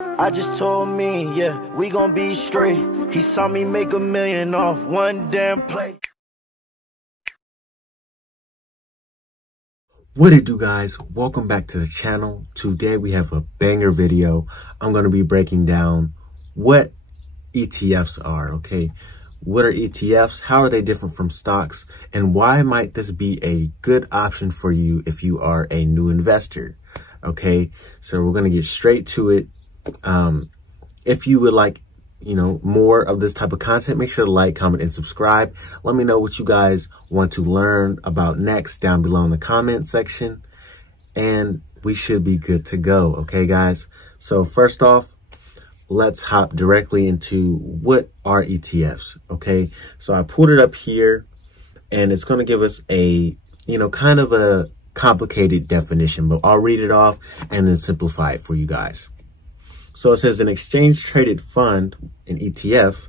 I just told me, yeah, we gon' be straight. He saw me make $1 million off one damn play. What it do, guys? Welcome back to the channel. Today we have a banger video. I'm going to be breaking down what ETFs are, okay? What are ETFs? How are they different from stocks? And why might this be a good option for you if you are a new investor? Okay, so we're going to get straight to it. If you would like, more of this type of content, make sure to like, comment, and subscribe. Let me know what you guys want to learn about next down below in the comment section. And we should be good to go. Okay, guys. So first off, let's hop directly into what are ETFs. Okay, so I pulled it up here and it's going to give us a, kind of a complicated definition, but I'll read it off and then simplify it for you guys. So it says an exchange traded fund, an ETF,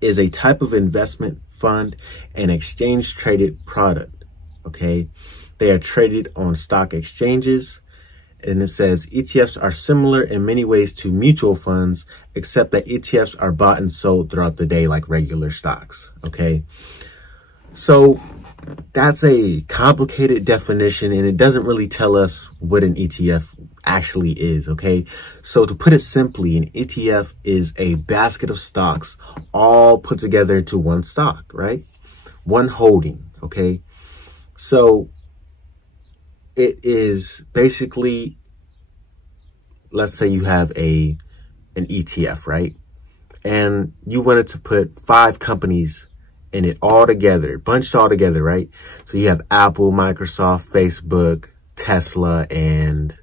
is a type of investment fund and exchange traded product. Okay, they are traded on stock exchanges. And it says ETFs are similar in many ways to mutual funds, except that ETFs are bought and sold throughout the day like regular stocks. Okay, so that's a complicated definition and it doesn't really tell us what an ETF actually is. Okay, so to put it simply, an ETF is a basket of stocks all put together into one stock, right? One holding. Okay, so it is basically, let's say you have an ETF, right? And you wanted to put 5 companies in it all together, bunched all together, right? So you have Apple, Microsoft, Facebook, Tesla, and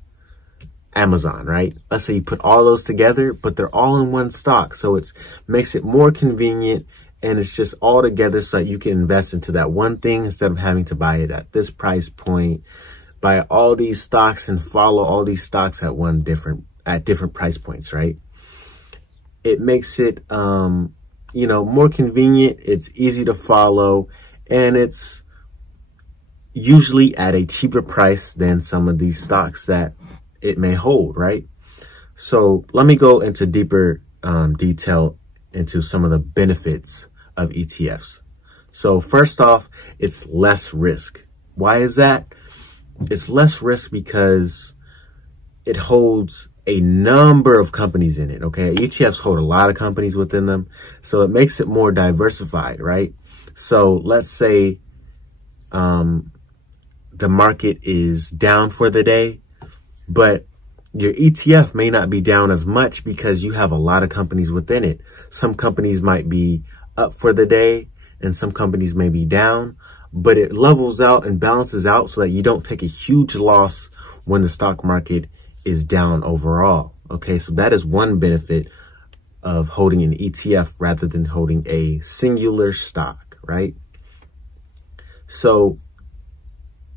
Amazon, right? Let's say you put all those together, but they're all in one stock. So it makes it more convenient and it's just all together so that you can invest into that one thing instead of having to buy it at this price point, buy all these stocks and follow all these stocks at different price points, right? It makes it, more convenient. It's easy to follow and it's usually at a cheaper price than some of these stocks that it may hold, right? So let me go into deeper detail into some of the benefits of ETFs. So first off, it's less risk. Why is that? It's less risk because it holds a number of companies in it, okay? ETFs hold a lot of companies within them, so it makes it more diversified, right? So let's say the market is down for the day, but your ETF may not be down as much because you have a lot of companies within it. Some companies might be up for the day and some companies may be down, but it levels out and balances out so that you don't take a huge loss when the stock market is down overall. Okay, so that is one benefit of holding an ETF rather than holding a singular stock, right? So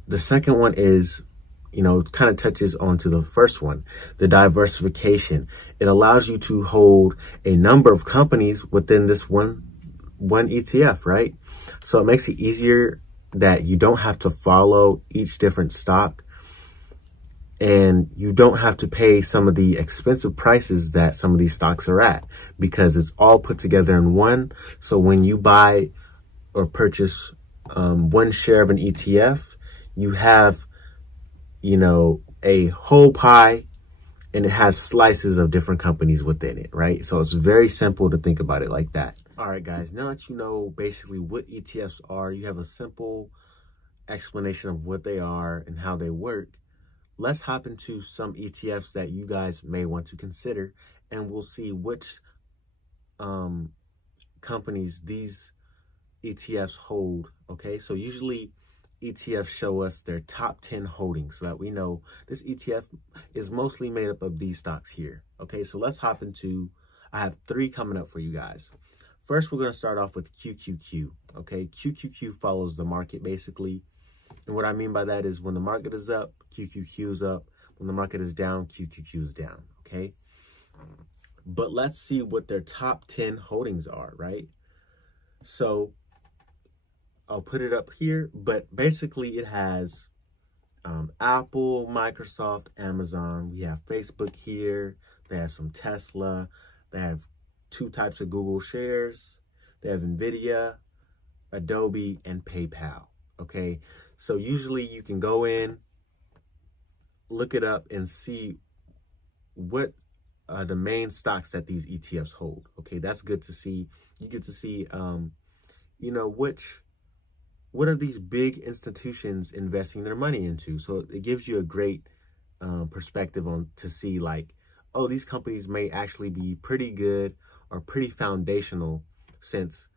the second one is, kind of touches onto the first one, the diversification. It allows you to hold a number of companies within this one ETF, right? So it makes it easier that you don't have to follow each different stock and you don't have to pay some of the expensive prices that some of these stocks are at because it's all put together in one. So when you buy or purchase one share of an ETF, you have a whole pie and it has slices of different companies within it, right? So it's very simple to think about it like that. All right, guys, now that you know basically what ETFs are, you have a simple explanation of what they are and how they work. Let's hop into some ETFs that you guys may want to consider and we'll see which companies these ETFs hold, okay? So usually ETFs show us their top 10 holdings so that we know this ETF is mostly made up of these stocks here. Okay, so let's hop into, I have 3 coming up for you guys. First, we're going to start off with QQQ. Okay, QQQ follows the market basically. And what I mean by that is when the market is up, QQQ is up. When the market is down, QQQ is down. Okay, but let's see what their top 10 holdings are, right? So I'll put it up here, but basically it has Apple, Microsoft, Amazon. We have Facebook here, They have some Tesla. They have 2 types of Google shares. They have Nvidia, Adobe, and PayPal. Okay, so usually you can go in, look it up, and see what are the main stocks that these ETFs hold. Okay, that's good to see. You get to see, you know, what are these big institutions investing their money into. So it gives you a great perspective on to see like, oh, these companies may actually be pretty good or pretty foundational, since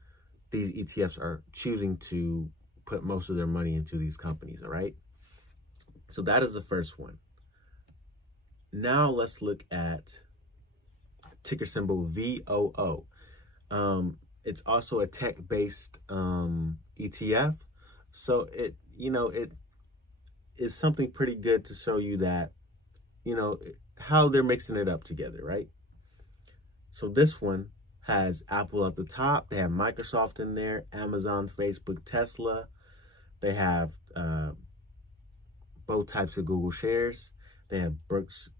these ETFs are choosing to put most of their money into these companies. All right. So that is the first one. Now let's look at ticker symbol VOO. It's also a tech-based ETF. So it is something pretty good to show you that, you know, how they're mixing it up together, right? So this one has Apple at the top. They have Microsoft in there, Amazon, Facebook, Tesla. They have both types of Google shares. They have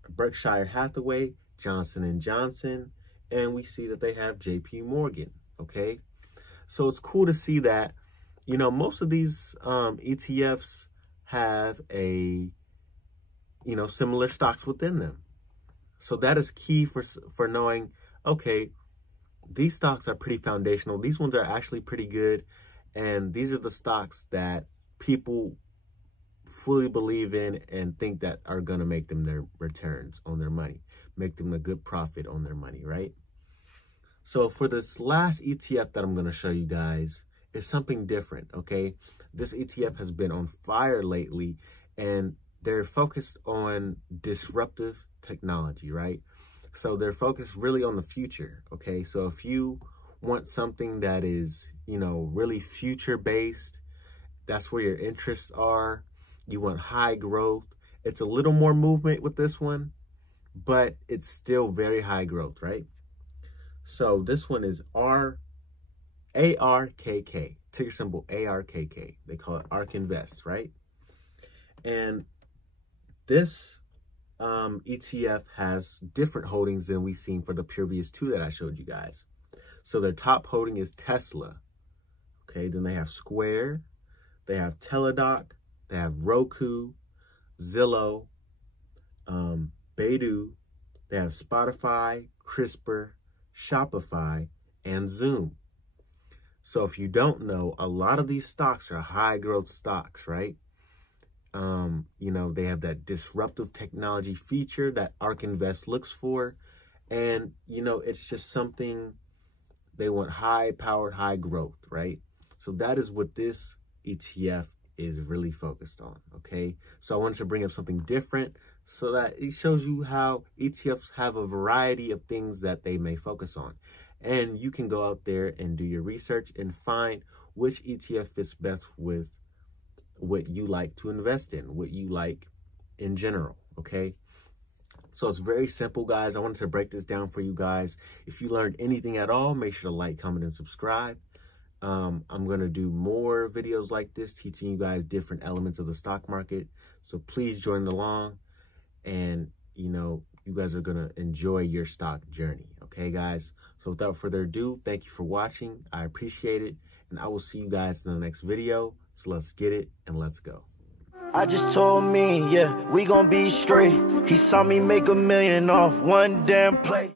Berkshire Hathaway, Johnson & Johnson, and we see that they have JP Morgan, okay? So it's cool to see that, you know, most of these ETFs have a, you know, similar stocks within them. So that is key for knowing, okay, these stocks are pretty foundational. These ones are actually pretty good. And these are the stocks that people fully believe in and think that are going to make them their returns on their money, make them a good profit on their money, right? So for this last ETF that I'm going to show you guys, is something different, okay? This ETF has been on fire lately, and they're focused on disruptive technology, right? So they're focused really on the future, okay? So if you want something that is, you know, really future-based, that's where your interests are. You want high growth. It's a little more movement with this one, but it's still very high growth, right? So this one is ARKK, ticker symbol ARKK. They call it ARK Invest, right? And this ETF has different holdings than we've seen for the previous 2 that I showed you guys. So their top holding is Tesla. Okay, then they have Square, they have Teladoc, they have Roku, Zillow, Baidu, they have Spotify, CRISPR, Shopify, and Zoom. So if you don't know, a lot of these stocks are high growth stocks, right? You know, they have that disruptive technology feature that ARK Invest looks for. And, you know, it's just something they want, high powered, high growth, right? So that is what this ETF is really focused on, okay? So I wanted to bring up something different so that it shows you how ETFs have a variety of things that they may focus on. And you can go out there and do your research and find which ETF fits best with what you like to invest in, what you like in general, okay? So it's very simple, guys. I wanted to break this down for you guys. If you learned anything at all, make sure to like, comment, and subscribe. I'm going to do more videos like this, teaching you guys different elements of the stock market. So please join along, and, you know, you guys are going to enjoy your stock journey. Okay, guys? So without further ado, thank you for watching. I appreciate it. And I will see you guys in the next video. So let's get it and let's go. I just told me, yeah, we gon' be straight. He saw me make $1 million off one damn play.